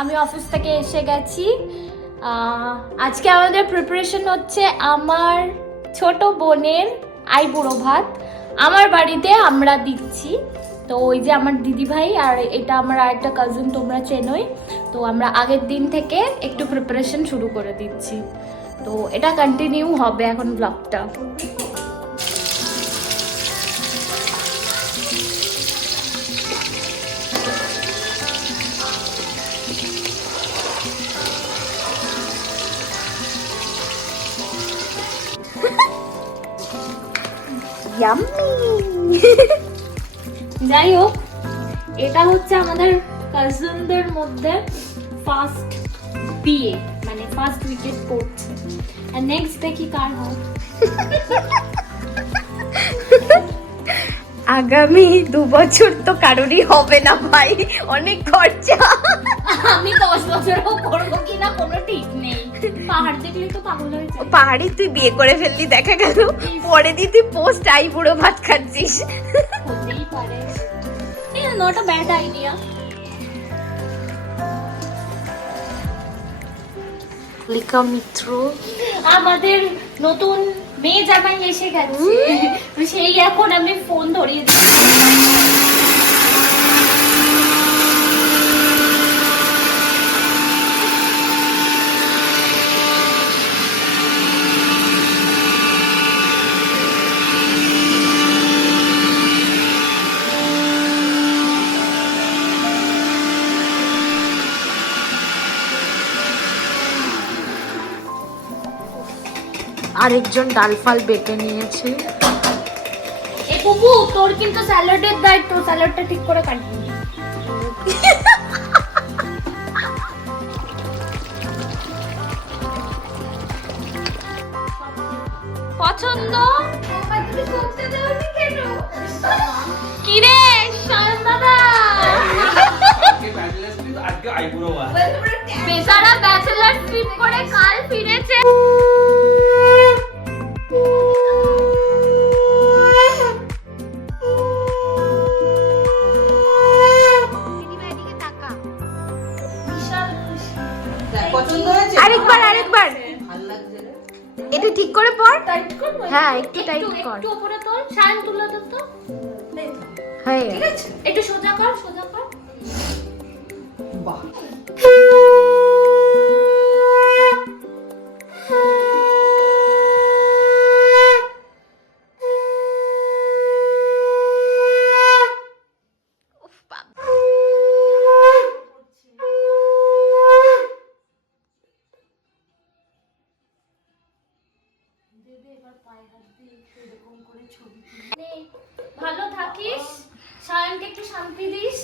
আমি অফিস থেকে এসে গেছি। আজকে আমাদের প্রিপারেশন হচ্ছে আমার ছোট বোনের আইবুড়ো ভাত। আমার বাড়িতে আমরা দিচ্ছি। তো ওই যে আমার দিদি ভাই আর এটা আমার আরেকটা কাজিন তোমরা চেনোই। তো আমরা আগের দিন থেকে একটু প্রিপারেশন শুরু করে দিচ্ছি। তো এটা কন্টিনিউ হবে এখন ব্লগটা যাই হোক এটা হচ্ছে আমাদের কাজিনদের মধ্যে ফার্স্ট বিয়ে মানে ফার্স্ট উইকেট পড়ছে আর নেক্সট দেখি কার হয়। আগামী দু বছর তো কারোরই হবে না ভাই অনেক খরচা। আমি দশ বছরও করব কিনা কোনো ঠিক নেই। পাহাড় দেখলেই তো পাগল হয়ে যায় পাহাড়ি তুই বিয়ে করে ফেললি দেখা গেল পরে দিয়ে তুই পোস্ট আই বুড়ো ভাত খাচ্ছিস। হতেই পারে। Not a bad idea Lika Mitra. আমাদের নতুন মেয়ে জামাই এসে গেছে। তো সেই এখন আমি ফোন ধরিয়ে দিই আরেকজন ডাল ফাল বেটে নিয়েছে। এ বুবু তোর কিন্তু স্যালাডের দায়িত্ব স্যালাডটা ঠিক করে কাটবি পছন্দ? কি রে দাদা? আজকে আইবুড়ো ভাত বেচারা ব্যাচেলার ট্রিপ করে কাল ফিরেছে। পছন্দ হয়েছে? আরেকবার আরেকবার। ভালো লাগছে এটা ঠিক করে পর। টাইট কর হ্যাঁ, একটু টাইট কর। একটু উপরে তোল শান তুলে দে তো। হ্যাঁ একটু সোজা কর সোজা কর। বাহ। ভালো থাকিস। সায়নকে একটু শান্তি দিস।